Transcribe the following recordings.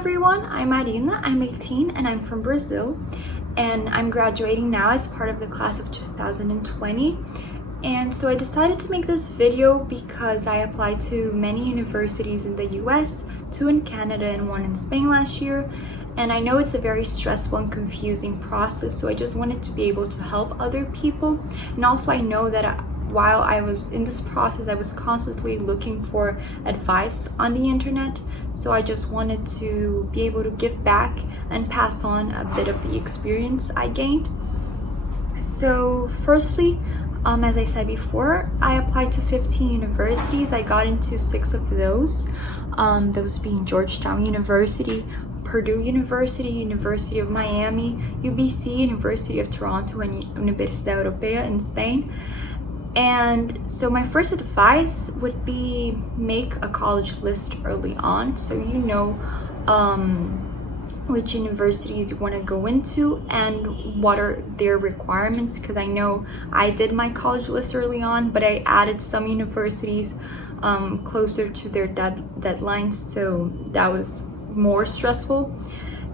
everyone, I'm Marina, I'm 18 and I'm from Brazil, and I'm graduating now as part of the class of 2020. And so I decided to make this video because I applied to many universities in the US, 2 in Canada and 1 in Spain last year, and I know it's a very stressful and confusing process, so I just wanted to be able to help other people. And also I know that while I was in this process, I was constantly looking for advice on the internet, so I just wanted to be able to give back and pass on a bit of the experience I gained. So firstly, as I said before, I applied to 15 universities. I got into 6 of those being Georgetown University, Purdue University, University of Miami, UBC, University of Toronto, and Universidad Europea in Spain. And so my first advice would be make a college list early on, so you know which universities you want to go into and what are their requirements, because I know I did my college list early on, but I added some universities closer to their deadlines, so that was more stressful.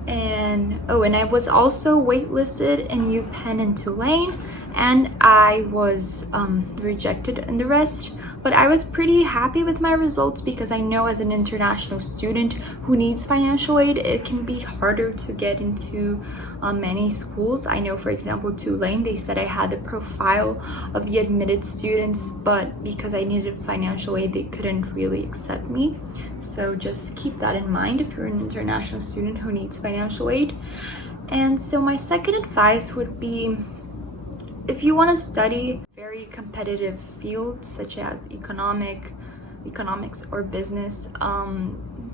And I was also waitlisted in UPenn and Tulane, and I was rejected in the rest, but I was pretty happy with my results because I know as an international student who needs financial aid, it can be harder to get into many schools. I know, for example, Tulane, they said I had the profile of the admitted students, but because I needed financial aid, they couldn't really accept me. So just keep that in mind if you're an international student who needs financial aid. And so my second advice would be, if you want to study very competitive fields such as economics or business,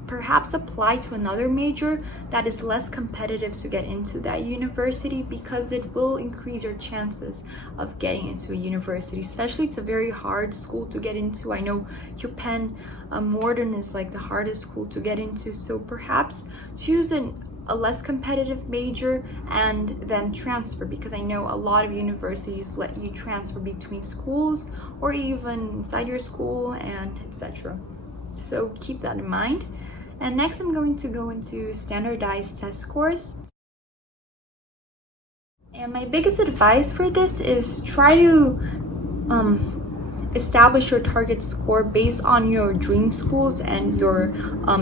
perhaps apply to another major that is less competitive to get into that university, because it will increase your chances of getting into a university. Especially, it's a very hard school to get into. I know UPenn Modern is like the hardest school to get into, so perhaps choose a less competitive major and then transfer, because I know a lot of universities let you transfer between schools or even inside your school and etc. So keep that in mind. And next I'm going to go into standardized test scores. And my biggest advice for this is try to establish your target score based on your dream schools and your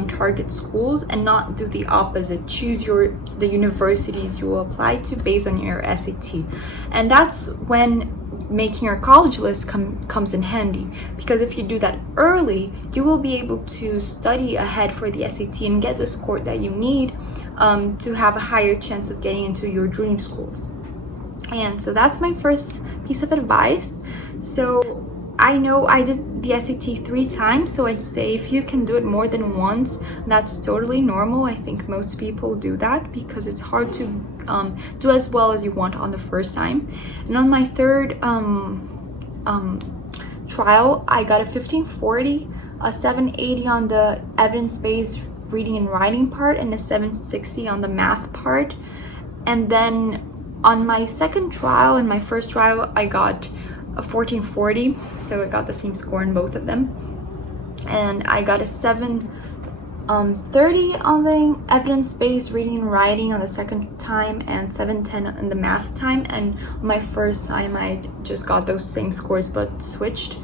target schools, and not do the opposite. Choose the universities you will apply to based on your SAT. And that's when making your college list comes in handy, because if you do that early, you will be able to study ahead for the SAT and get the score that you need to have a higher chance of getting into your dream schools. And so that's my first piece of advice. So I know I did the SAT 3 times, so I'd say if you can do it more than once, that's totally normal. I think most people do that because it's hard to do as well as you want on the first time. And on my third trial, I got a 1540, a 780 on the evidence-based reading and writing part, and a 760 on the math part. And then on my second trial and my first trial, I got a 1440, so I got the same score in both of them. And I got a 730 on the evidence-based reading and writing on the second time, and 710 on the math time. And on my first time, I just got those same scores but switched.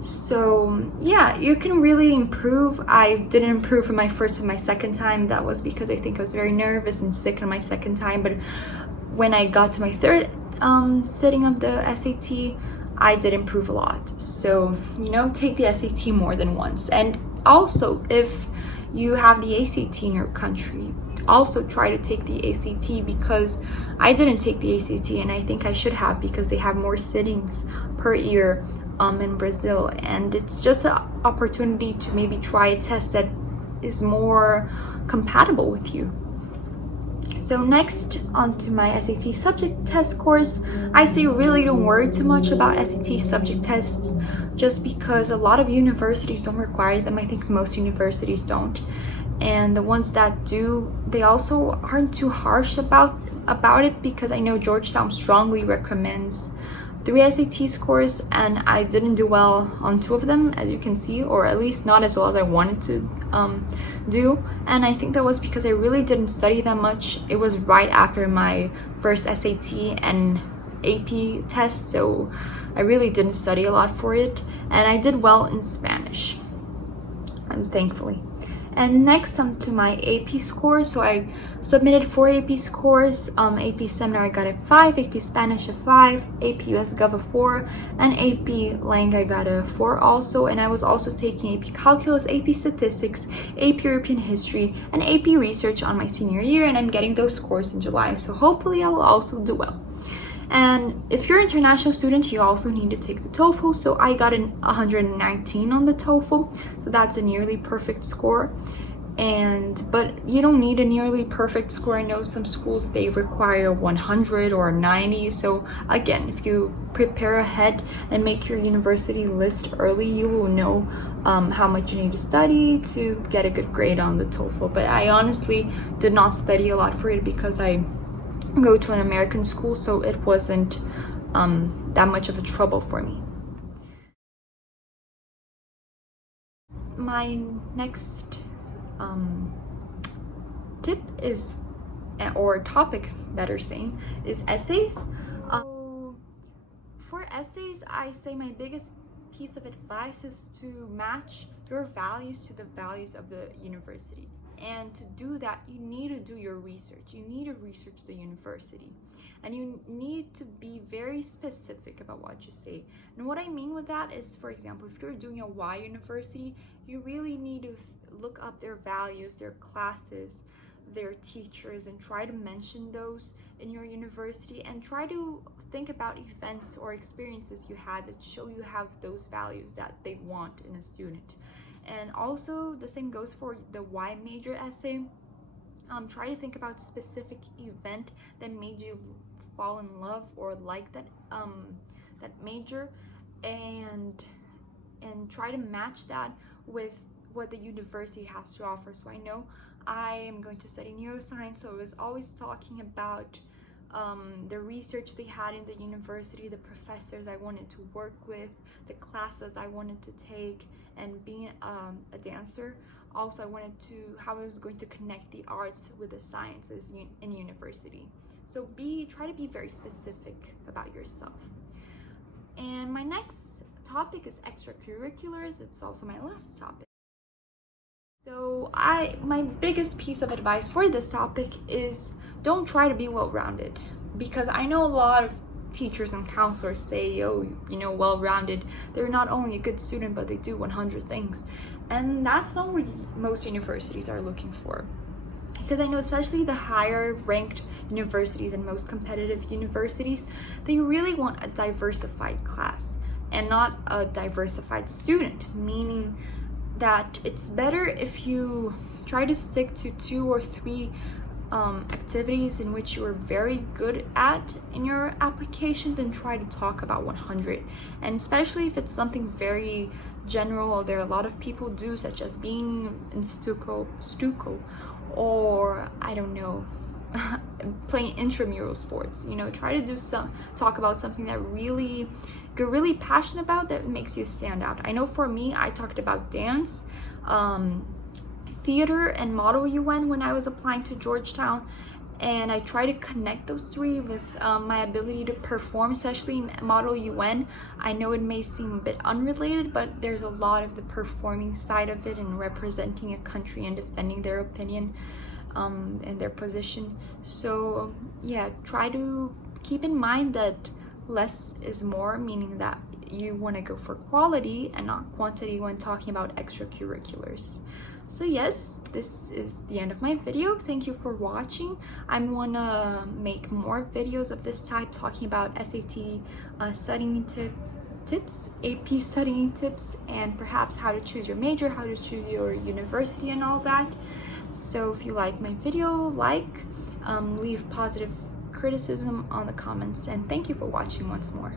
So yeah, you can really improve. I didn't improve from my first to my second time. That was because I think I was very nervous and sick on my second time. But when I got to my third sitting of the SAT, I did improve a lot. So, take the SAT more than once. And also, if you have the ACT in your country, also try to take the ACT, because I didn't take the ACT and I think I should have, because they have more sittings per year in Brazil, and it's just an opportunity to maybe try a test that is more compatible with you. So next, onto my SAT subject test scores. I say really don't worry too much about SAT subject tests, just because a lot of universities don't require them. I think most universities don't. And the ones that do, they also aren't too harsh about it, because I know Georgetown strongly recommends 3 SAT scores, and I didn't do well on 2 of them, as you can see, or at least not as well as I wanted to do. And I think that was because I really didn't study that much. It was right after my first SAT and AP test, so I really didn't study a lot for it, and I did well in Spanish, thankfully. And next on to my AP scores. So I submitted 4 AP scores. AP Seminar I got a 5, AP Spanish a 5, AP US Gov a 4, and AP Lang I got a 4 also. And I was also taking AP Calculus, AP Statistics, AP European History, and AP Research on my senior year, and I'm getting those scores in July. So hopefully I will also do well. And if you're an international student, you also need to take the TOEFL. So I got an 119 on the TOEFL, so that's a nearly perfect score. But you don't need a nearly perfect score. I know some schools, they require 100 or 90. So again, if you prepare ahead and make your university list early, you will know how much you need to study to get a good grade on the TOEFL. But I honestly did not study a lot for it because I go to an American school, so it wasn't that much of a trouble for me. My next tip is, or topic better saying, is essays. For essays, I say my biggest piece of advice is to match your values to the values of the university. And to do that, you need to do your research. You need to research the university, and you need to be very specific about what you say. And what I mean with that is, for example, if you're doing a Y university, you really need to look up their values, their classes, their teachers, and try to mention those in your university, and try to think about events or experiences you had that show you have those values that they want in a student. And also the same goes for the Y major essay. Try to think about specific event that made you fall in love or like that major, and try to match that with what the university has to offer. So I know I am going to study neuroscience, so I was always talking about the research they had in the university, the professors I wanted to work with, the classes I wanted to take, and being a dancer. Also, I wanted to, how I was going to connect the arts with the sciences in university. So try to be very specific about yourself. And my next topic is extracurriculars. It's also my last topic. So my biggest piece of advice for this topic is don't try to be well-rounded, because I know a lot of teachers and counselors say, oh, you know, well-rounded, they're not only a good student, but they do 100 things. And that's not what most universities are looking for. Because I know especially the higher ranked universities and most competitive universities, they really want a diversified class and not a diversified student, meaning that it's better if you try to stick to 2 or 3 activities in which you are very good at in your application than try to talk about 100. And especially if it's something very general, or there are a lot of people do, such as being in stucco, or I don't know, playing intramural sports. You know, try to talk about something that you're really passionate about, that makes you stand out. I know for me, I talked about dance, theater, and Model UN when I was applying to Georgetown, and I try to connect those 3 with my ability to perform, especially in Model UN. I know it may seem a bit unrelated, but there's a lot of the performing side of it and representing a country and defending their opinion and their position. So yeah, try to keep in mind that less is more, meaning that you want to go for quality and not quantity when talking about extracurriculars. So yes, this is the end of my video. Thank you for watching. I'm gonna make more videos of this type, talking about SAT studying tips, AP studying tips, and perhaps how to choose your major, how to choose your university, and all that. So if you like my video, leave positive criticism on the comments, and thank you for watching once more.